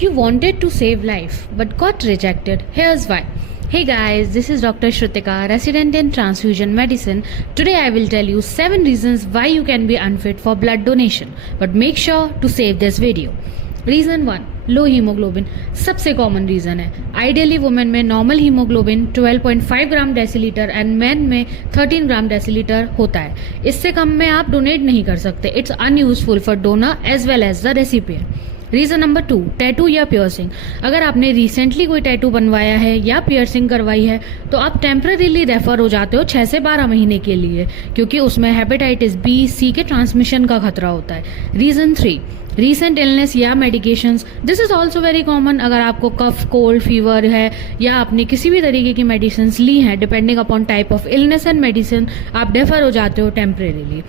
You wanted to save life but got rejected. Here's why. Hey guys, this is Dr. Shrutika, resident in transfusion medicine. Today I will tell you 7 reasons why you can be unfit for blood donation. But make sure to save this video. Reason 1, low haemoglobin सबसे common reason है. Ideally women में normal haemoglobin 12.5 gram decilitre and man में 13 ग्राम decilitre होता है. इससे कम में आप donate नहीं कर सकते. It's unuseful for donor as well as the recipient. Reason number 2, tattoo या पियर्सिंग. अगर आपने रिसेंटली कोई टैटू बनवाया है या पियर्सिंग करवाई है तो आप टेम्पररीली रेफर हो जाते हो 6 से 12 महीने के लिए, क्योंकि उसमें हेपेटाइटिस बी सी के ट्रांसमिशन का खतरा होता है. रीजन 3, रीसेंट इलनेस या medications. This is also very common. अगर आपको कफ, कोल्ड, फीवर है या आपने किसी भी तरीके की मेडिसिन ली हैं, depending upon type of illness and medicine, आप डेफर हो जाते हो temporarily.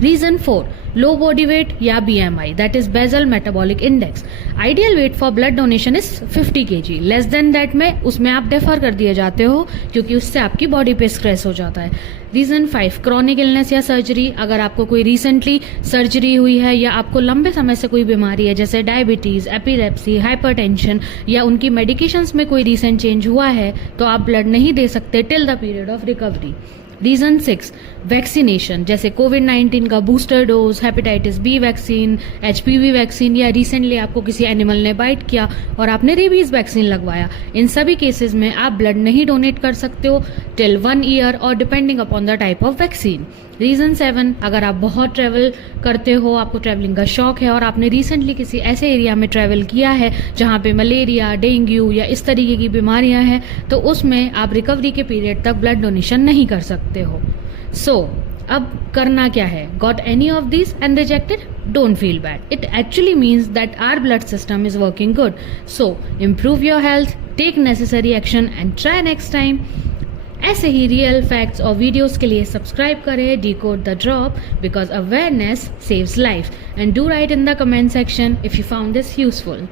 Reason 4, low body weight या BMI, that is basal metabolic index. Ideal weight for blood donation is 50 kg. Less than that में उसमें आप डेफर कर दिए जाते हो, क्योंकि उससे आपकी बॉडी पे स्ट्रेस हो जाता है. रीजन 5, क्रॉनिक इलनेस या सर्जरी. अगर आपको कोई रिसेंटली सर्जरी हुई है या आपको लंबे समय से कोई बीमारी है जैसे डायबिटीज, एपिलेप्सी, हाइपरटेंशन या उनकी मेडिकेशंस में कोई रिसेंट चेंज हुआ है, तो आप ब्लड नहीं दे सकते till the period of recovery. Reason 6, vaccination जैसे कोविड-19 का booster dose, hepatitis B vaccine, HPV vaccine या रिसेंटली आपको किसी एनिमल ने बाइट किया और आपने रेबीज वैक्सीन लगवाया. इन सभी केसेस में आप ब्लड नहीं डोनेट कर सकते हो टिल 1 ईयर और depending upon the type of vaccine. Reason 7, अगर आप बहुत ट्रैवल करते हो, आपको ट्रैवलिंग का शौक है और आपने रिसेंटली किसी ऐसे एरिया में ट्रैवल किया है जहाँ पे मलेरिया, डेंगू या इस तरीके की बीमारियां हैं, तो उसमें आप रिकवरी के पीरियड तक ब्लड डोनेशन नहीं कर सकते हो. सो अब करना क्या है? Got any of this and rejected? Don't feel bad. It actually means that our blood system is working good. So improve your health, take necessary action and try next time. ऐसे ही real facts और videos के लिए subscribe करें decode the drop, because awareness saves life. And do right in the comment section if you found this useful.